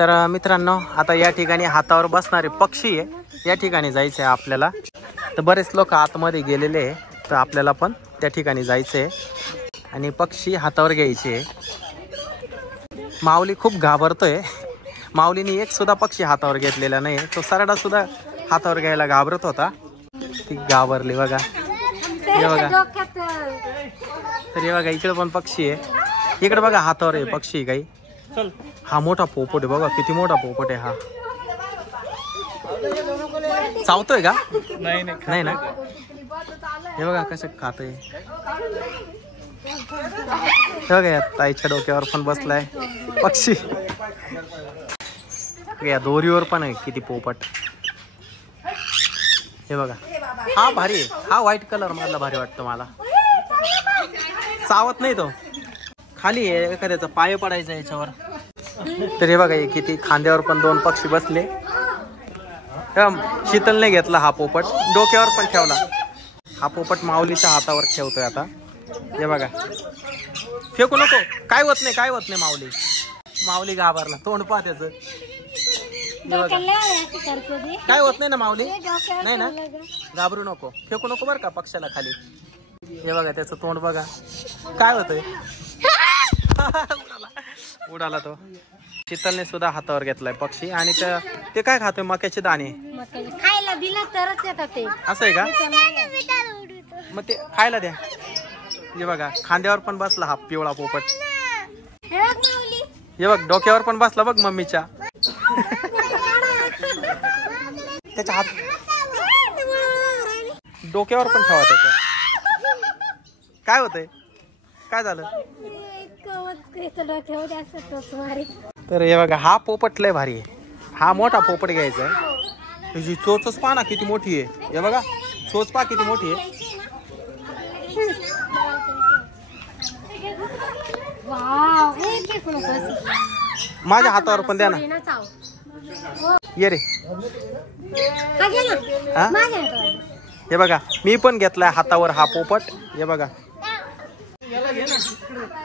तर मित्रांनो आता या ठिकाणी हातावर बसणारे पक्षी आहे या ठिकाणी जायचं आहे आपल्याला. तर बरेच लोक आतमध्ये गेलेले आहे तर आपल्याला पण त्या ठिकाणी जायचं आहे आणि पक्षी हातावर घ्यायचे. माऊली खूप घाबरतोय. माऊलीने एक सुद्धा पक्षी हातावर घेतलेला नाही. तो सरडा सुद्धा हातावर घ्यायला घाबरत होता. ती घाबरली बघा. हे बघा तर हे बघा इकडे पण पक्षी आहे. इकडे बघा हातावर आहे पक्षी काही. हा मोठा पोपट आहे बघा किती मोठा पोपट आहे हा. चावतोय का? नाही ना. हे बघा कसं खातोय. हे बघा या ताईच्या डोक्यावर पण बसलाय पक्षी. या दोरीवर पण आहे किती पोपट. हे बघा हा भारी आहे. हा व्हाईट कलर मधला भारी वाटतो मला. चावत नाही तो. खाली आहे एखाद्याचा पाय पडायचा याच्यावर. तर हे बघा किती खांद्यावर पण दोन पक्षी बसले. शीतलने घेतला हा पोपट डोक्यावर पण ठेवला. हा पोपट माऊलीच्या हातावर ठेवतोय आता. हे बघा फेकू नको. काय होत नाही माऊली. माऊली घाबरला. तोंड पहा त्याचं. काय होत नाही ना माऊली. नाही ना घाबरू नको. फेकू नको बरं का पक्षाला खाली. हे बघा त्याचं तोंड बघा. काय होतंय. उडाला तो. शीतलने सुद्धा हातावर घेतलाय पक्षी आणि ते काय खातोय मक्याचे दाणे. खायला दिलं तरच येतात ते. असं आहे का. मग ते खायला द्या. हे बघा खांद्यावर पण बसला हा पिवळा पोपट. हे बघ डोक्यावर पण बसला बघ मम्मीच्या. त्याच्या हात डोक्यावर पण ठेवा त्याच्या. काय होतंय. काय झालं. तर हे बघा हा पोपट लय भारी आहे. हा मोठा पोपट घ्यायचा आहे. त्याची चोचच पहा ना किती मोठी आहे. हे बघा चोच पहा किती मोठी आहे. माझ्या हातावर पण द्या ना. ये रे. हे बघा मी पण घेतलाय हातावर हा पोपट. हे बघा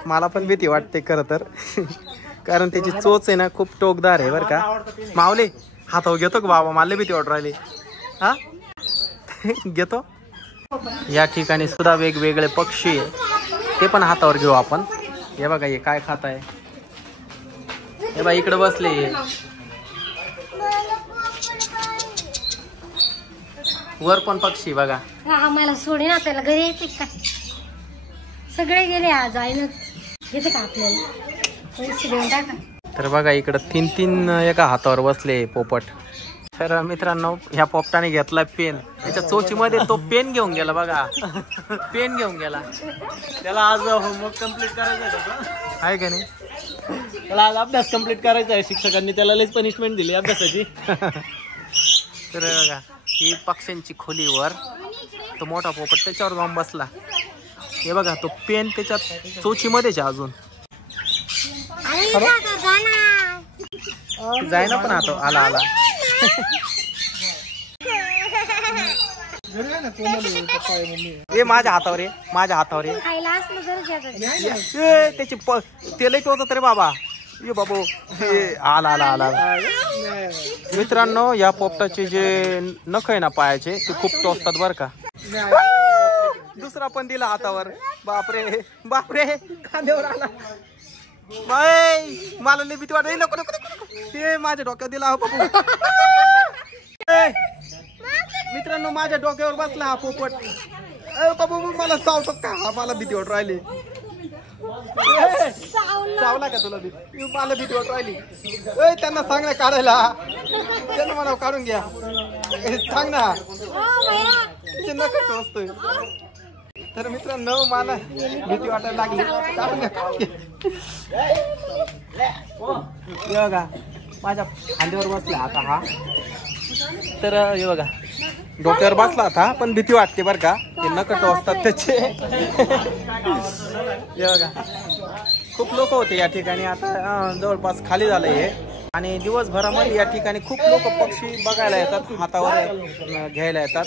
मला पण भीती वाटते खरं तर. कारण त्याची चोच आहे ना खूप टोकदार आहे बरं का. माऊली हातावर घेतो का बाबा. मला भीती वाटू राहिली. हा घेतो. या ठिकाणी सुद्धा वेगवेगळे पक्षी आहे ते पण हातावर घेऊ आपण. हे बघा हे काय खात आहे. हे बघा इकडे बसले. वर पण पक्षी बघा. आम्हाला सोडे ना त्याला घरी यायचे का. सगळे गेले आज आईनच येते का आपल्याला पैसे देऊन टाका. तर बघा इकडं तीन एका हातावर बसले पोपट. तर मित्रांनो ह्या पोपटाने घेतला पेन. त्याच्या चोचीमध्ये तो पेन घेऊन गेला बघा. पेन घेऊन गेला. त्याला आज होमवर्क कम्प्लीट करायचा आहे का नाही. त्याला आज अभ्यास कम्प्लीट करायचा आहे. शिक्षकांनी त्याला लयच पनिशमेंट दिली अभ्यासाची. तर बघा ही पक्ष्यांची खोलीवर तो मोठा पोपट त्याच्यावर जाऊन बसला. हे बघा तो पेन त्याच्या चोचीमध्येच अजून. जायना पण आता आला. ए माझ्या हातावर आहे. माझ्या हातावर आहे. त्याची तेल होत रे बाबा. ये बाबू आला. मित्रांनो या पोपटाचे जे नख आहे ना पायाचे ते खूप टोचतात बर का. दुसरा पण दिला हातावर. बापरे खांद्यावर आला. बाई मला लई भीती वाटत. नको ते माझ्या डोक्यात दिला हा बाबू. मित्रांनो माझ्या डोक्यावर बसला हा पोपट. बाबू मला चावतो का. मला भीती वाटू राहिली. चावला का तुला भीती. मला भीती वाटू राहिली. त्यांना सांग ना काढायला. त्यांना मला काढून घ्या. सांग ना नका टोचतोय. तर मित्रांनो मला भीती वाटायला लागली. काढून घ्या. बघा माझ्या खांद्यावर बसला आता हा. तर हे बघा डोक्यावर बसला आता पण भीती वाटते बर का. ते नकट असतात त्याचे. हे बघा खूप लोक होते या ठिकाणी. आता जवळपास खाली झालं हे. आणि दिवसभरामध्ये या ठिकाणी खूप लोक पक्षी बघायला येतात. हातावर घ्यायला येतात.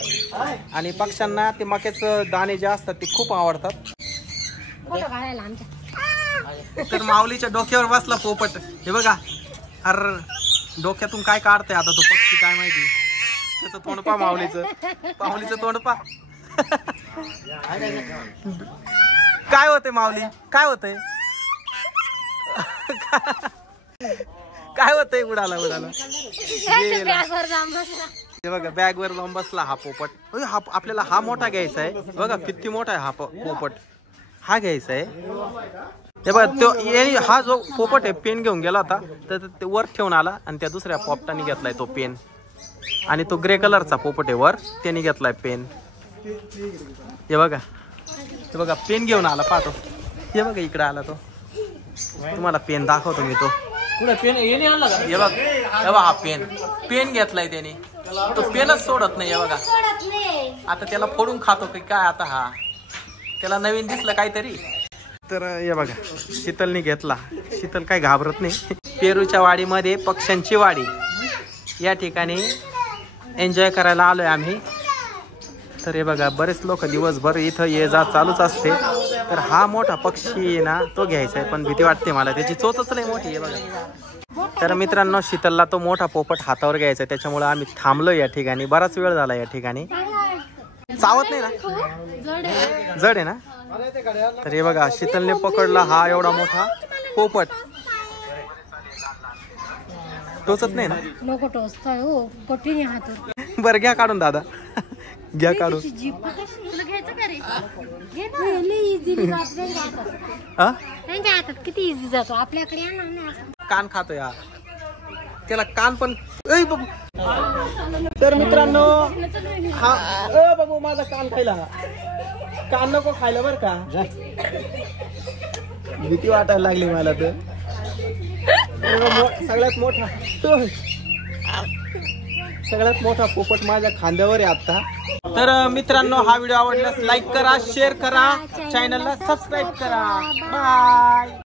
आणि पक्ष्यांना ते मक्याचं दाणे जे असतात ते खूप आवडतात. तर माऊलीच्या डोक्यावर बसला पोपट. हे बघा अर डोक्यातून काय काढतंय आता तो पक्षी काय माहिती. त्याचं तोंड पा माऊलीचं तोंड पा. काय होतंय माऊली, काय होतंय, काय होतंय. उडाला हे बघा बॅग वर जाऊन बसला हा पोपट. हा आपल्याला हा मोठा घ्यायचा आहे बघा, किती मोठा आहे हा पोपट. हा घ्यायचा आहे. हे बघा तो हा जो पोपट आहे पेन घेऊन गेला होता तर ते वर ठेवून आला आणि त्या दुसऱ्या पोपटाने घेतलाय तो पेन. आणि तो ग्रे कलरचा पोपट आहे वर, त्याने घेतलाय पेन. हे बघा पेन घेऊन आला पाहतो. हे बघा इकडे आला तो. तुम्हाला पेन दाखवतो मी. तो पेन हे बघा हा पेन घेतलाय त्याने. तो पेनच सोडत नाही. हे बघा आता त्याला फोडून खातो की काय आता. हा त्याला नवीन दिसलं काहीतरी. तर हे बघा शीतलने घेतला. शीतल काय घाबरत नाही. पेरूच्या वाडीमध्ये पक्ष्यांची वाडी या ठिकाणी एन्जॉय करायला आलोय आम्ही. तर हे बघा बरेच लोक दिवसभर इथं ये जा चालूच असते. तर हा मोठा पक्षी आहे ना तो घ्यायचा आहे, पण भीती वाटते मला. त्याची चोचच नाही मोठी आहे बघा. तर मित्रांनो शीतलला तो मोठा पोपट हातावर घ्यायचा आहे, त्याच्यामुळे आम्ही थांबलो या ठिकाणी. बराच वेळ झाला या ठिकाणी. चावत नाही ना, जड आहे ना. तर हे बघा शीतलने पकडला हा एवढा मोठा पोपट. टोचत नाही ना. नको टोचताय हो, कठीण हात. बरं घ्या काढून दादा, घ्या काढून. किती इझी जातो आपल्याकडे. कान खातोय हा, त्याला कान पण. तर मित्रांनो हा बाबू माझा कान खायला. कान नको खायला बर का. भीती वाटायला लागली मला. तर सगळ्यात मोठा पोपट माझ्या खांद्यावर आहे आता. तर मित्रांनो हा व्हिडिओ आवडल्यास लाईक करा, शेअर करा, चॅनलला सबस्क्राईब करा. बाय.